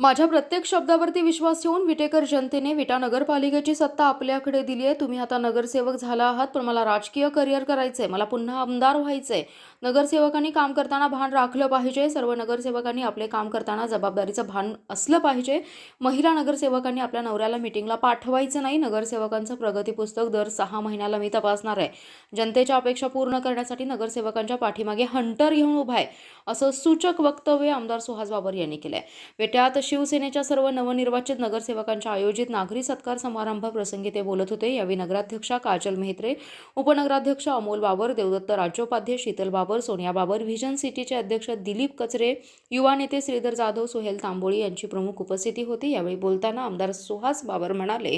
माझ्या प्रत्येक शब्दावरती विश्वास ठेवून विटेकर जनतेने विटा नगरपालिकेची सत्ता आपल्याकडे दिली आहे। तुम्ही आता नगरसेवक झाला आहात, पण मला राजकीय करिअर करायचंय, मला पुन्हा आमदार व्हायचंय। नगरसेवकांनी काम करताना भान राखलं पाहिजे। सर्व नगरसेवकांनी आपले काम करताना जबाबदारीचं भान असलं पाहिजे। महिला नगरसेवकांनी आपल्या नवऱ्याला मीटिंगला पाठवायचं नाही। नगरसेवकांचं प्रगती पुस्तक दर 6 महिन्याला मी तपासणार आहे। जनतेच्या अपेक्षा पूर्ण करण्यासाठी नगरसेवकांच्या पाठीमागे हंटर घेऊन उभा आहे, असं सूचक वक्तव्य आमदार सुहास बाबर यांनी केलंय। विट्यात शिवसेनेच्या सर्व नवनिर्वाचित नगरसेवकांच्या आयोजित नागरी सत्कार समारंभ प्रसंगी ते बोलत होते। यावेळी नगराध्यक्षा काजल मेहत्रे, उपनगराध्यक्ष अमोल बाबर, देवदत्त राज्योपाध्ये शीतल बाबर, सोनिया बाबर, व्हिजन सिटीचे अध्यक्ष दिलीप कचरे, युवा नेते श्रीधर जाधव, सोहेल तांबोळी यांची प्रमुख उपस्थिती होती। यावेळी बोलताना आमदार सुहास बाबर म्हणाले,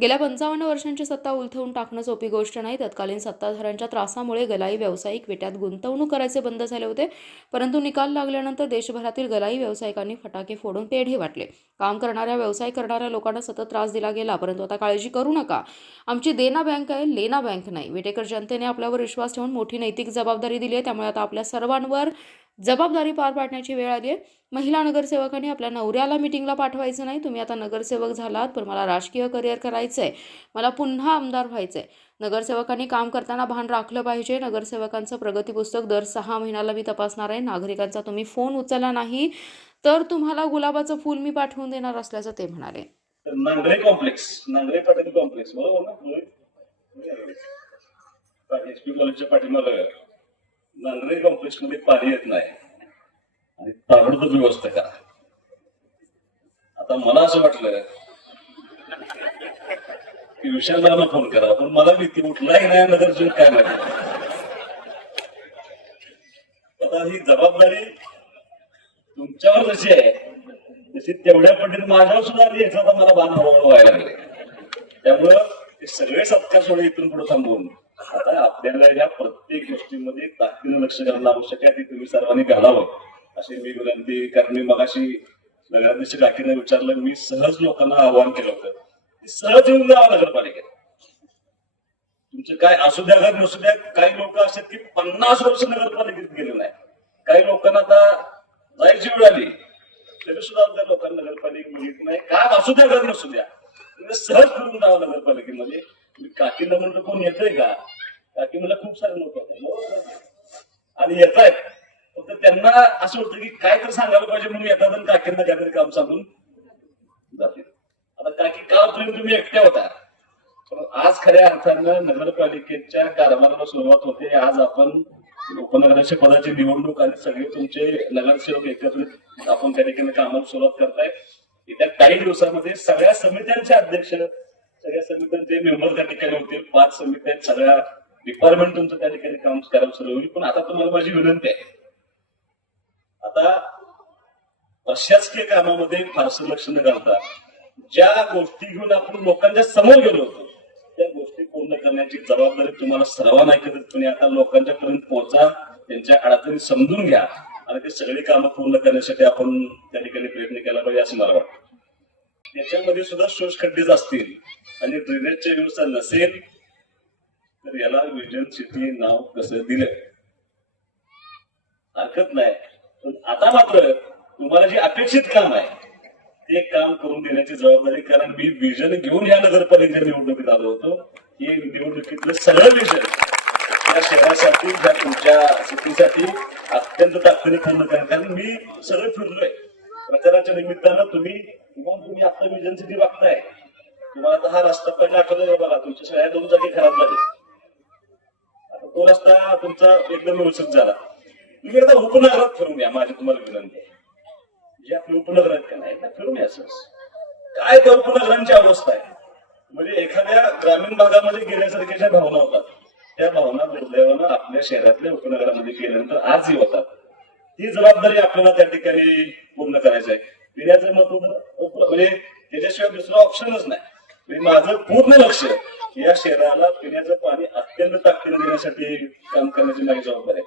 गेल्या 55 वर्षांची सत्ता उलथवून टाकणं सोपी गोष्ट नाही। तत्कालीन सत्ताधाऱ्यांच्या त्रासामुळे गलाई व्यावसायिक विट्यात गुंतवणूक करायचे बंद झाले होते, परंतु निकाल लागल्यानंतर देशभरातील गलाई व्यावसायिकांनी फटाके फोडून पेढे वाटले। काम करणाऱ्या व्यवसाय करणाऱ्या लोकांना सतत त्रास दिला गेला, परंतु आता काळजी करू नका, आमची देना बँक आहे, लेना बँक नाही। विटेकर जनतेने आपल्यावर विश्वास ठेवून मोठी नैतिक जबाबदारी दिली आहे, त्यामुळे आता आपल्या सर्वांवर जबाबदारी पार पाडण्याची वेळ आली आहे। महिला नगरसेवकांनी आपल्या नवऱ्याला मीटिंगला पाठवायचं नाही। तुम्ही आता नगरसेवक झालात, पण मला राजकीय करिअर करायचंय, मला पुन्हा आमदार व्हायचंय। नगरसेवकांनी काम करताना भान राखलं पाहिजे। नगरसेवकांचं प्रगती पुस्तक दर 6 महिन्याला मी तपासणार आहे। नागरिकांचा तुम्ही फोन उचलला नाही तर तुम्हाला गुलाबाचं फूल मी पाठवून देणार असल्याचं ते म्हणाले। नांगरे कॉम्प्लेक्स, नांगरे पाटील कॉम्प्लेक्स, बरोबर ना? एचपी कॉलेजच्या पाठीमागे नांगरे कॉम्प्लेक्स मध्ये पाणी येत नाही आणि ताबडतोब व्यवस्था करा। आता मला असं वाटलं की विशालला फोन करा, पण मला भीती उठलाही नाही नगरसेवक काय माहिती। आता ही जबाबदारी तुमच्यावर जशी आहे तशी तेवढ्या पद्धतीने माझ्यावर सुद्धा आली, याचा मला बाण हळूहळू व्हायला लागले। त्यामुळं हे सगळे सत्कार सोडे इथून पुढे थांबवून आता आपल्याला या प्रत्येक गोष्टीमध्ये ताकदीनं लक्ष घालणं आवश्यक आहे, ते तुम्ही सर्वांनी घालावं अशी मी विनंती। कारण मी मगाशी नगराध्यक्ष काकीने विचारलं, मी सहज लोकांना आवाहन केलं होतं, सहज येऊन जावं नगरपालिकेत। तुमचं काय असू द्या घर नसू द्या, काही लोक असे की 50 वर्ष नगरपालिकेत गेले नाही, काही लोकांना आता जायची वेळ आली तरी सुद्धा त्या लोकांना नगरपालिकेत मिळत नाही। काय असू द्या घर नसू द्या, सहज फिरून जावं नगरपालिकेमध्ये। मी काकीला म्हणतो कोण येतंय का? काकी मला खूप सारे लोक येतात आणि येत आहेत, फक्त त्यांना असं होतं की काय तर सांगायला पाहिजे म्हणून येतात आणि काकींना काहीतरी काम सांगून जाते। आता काकी का तुम्ही एकट्या होता, पण आज खऱ्या अर्थानं नगरपालिकेच्या कारभाराला सुरुवात होते। आज आपण उपनगराध्यक्ष पदाची निवडणूक आणि सगळे तुमचे नगरसेवक एकत्रित आपण त्या ठिकाणी कामाला सुरुवात करताय। येत्या काही दिवसामध्ये सगळ्या समित्यांचे अध्यक्ष, सगळ्या समित्यांचे मेंबर त्या ठिकाणी होतील। 5 समित्या, सगळ्या डिपार्टमेंट तुमचं त्या ठिकाणी काम करायला सुरू होईल। पण आता तुम्हाला माझी विनंती आहे, आता प्रशासकीय कामामध्ये फारसं लक्ष न घालता ज्या गोष्टी घेऊन आपण लोकांच्या समोर गेलो होतो त्या गोष्टी पूर्ण करण्याची जबाबदारी तुम्हाला सर्वांना एकत्रितपणे आता लोकांच्या पर्यंत पोहोचा, त्यांच्या अडचणी समजून घ्या आणि ते सगळी कामं पूर्ण करण्यासाठी आपण त्या ठिकाणी प्रयत्न केला पाहिजे असं मला वाटतं। त्याच्यामध्ये सुद्धा शोष खड्डेच असतील आणि ड्रेनेजची व्यवस्था नसेल तर याला व्हिजन सिटी नाव कसं दिलं हरकत नाही, पण आता मात्र तुम्हाला जे अपेक्षित काम आहे ते काम करून देण्याची जबाबदारी। कारण मी विजन घेऊन या नगरपालिकेच्या निवडणुकीत आलो होतो, हे निवडणुकीतलं सगळं विजन या शहरासाठी, या तुमच्या सिटीसाठी अत्यंत ताकदीने पूर्ण करा। कारण मी सगळं फिरलोय प्रचाराच्या निमित्तानं। तुम्ही आता विजन सिटी बघताय, तुम्हाला आता हा रस्ता पहिला आठवतो बघा, तुमच्या सगळ्या 2 जागी खराब झाले, आता तो रस्ता तुमचा एकदम व्यवस्थित झाला। तुम्ही आता उपनगरात फिरून या, माझी तुम्हाला विनंती आहे। जे आपले उपनगर आहेत का नाही फिरून या, काय त्या उपनगरांची अवस्था आहे, म्हणजे एखाद्या ग्रामीण भागामध्ये गेल्यासारख्या ज्या भावना होतात त्या भावना दुर्दैवानं आपल्या शहरातल्या उपनगरामध्ये गेल्यानंतर आजही होतात। ती जबाबदारी आपल्याला त्या ठिकाणी पूर्ण करायची आहे। पिण्याचं महत्व म्हणजे त्याच्याशिवाय दुसरा ऑप्शनच नाही। माझं पूर्ण लक्ष या शहराला पिण्याचं पाणी अत्यंत ताकदीने देण्यासाठी काम करण्याची माझी जबाबदारी आहे।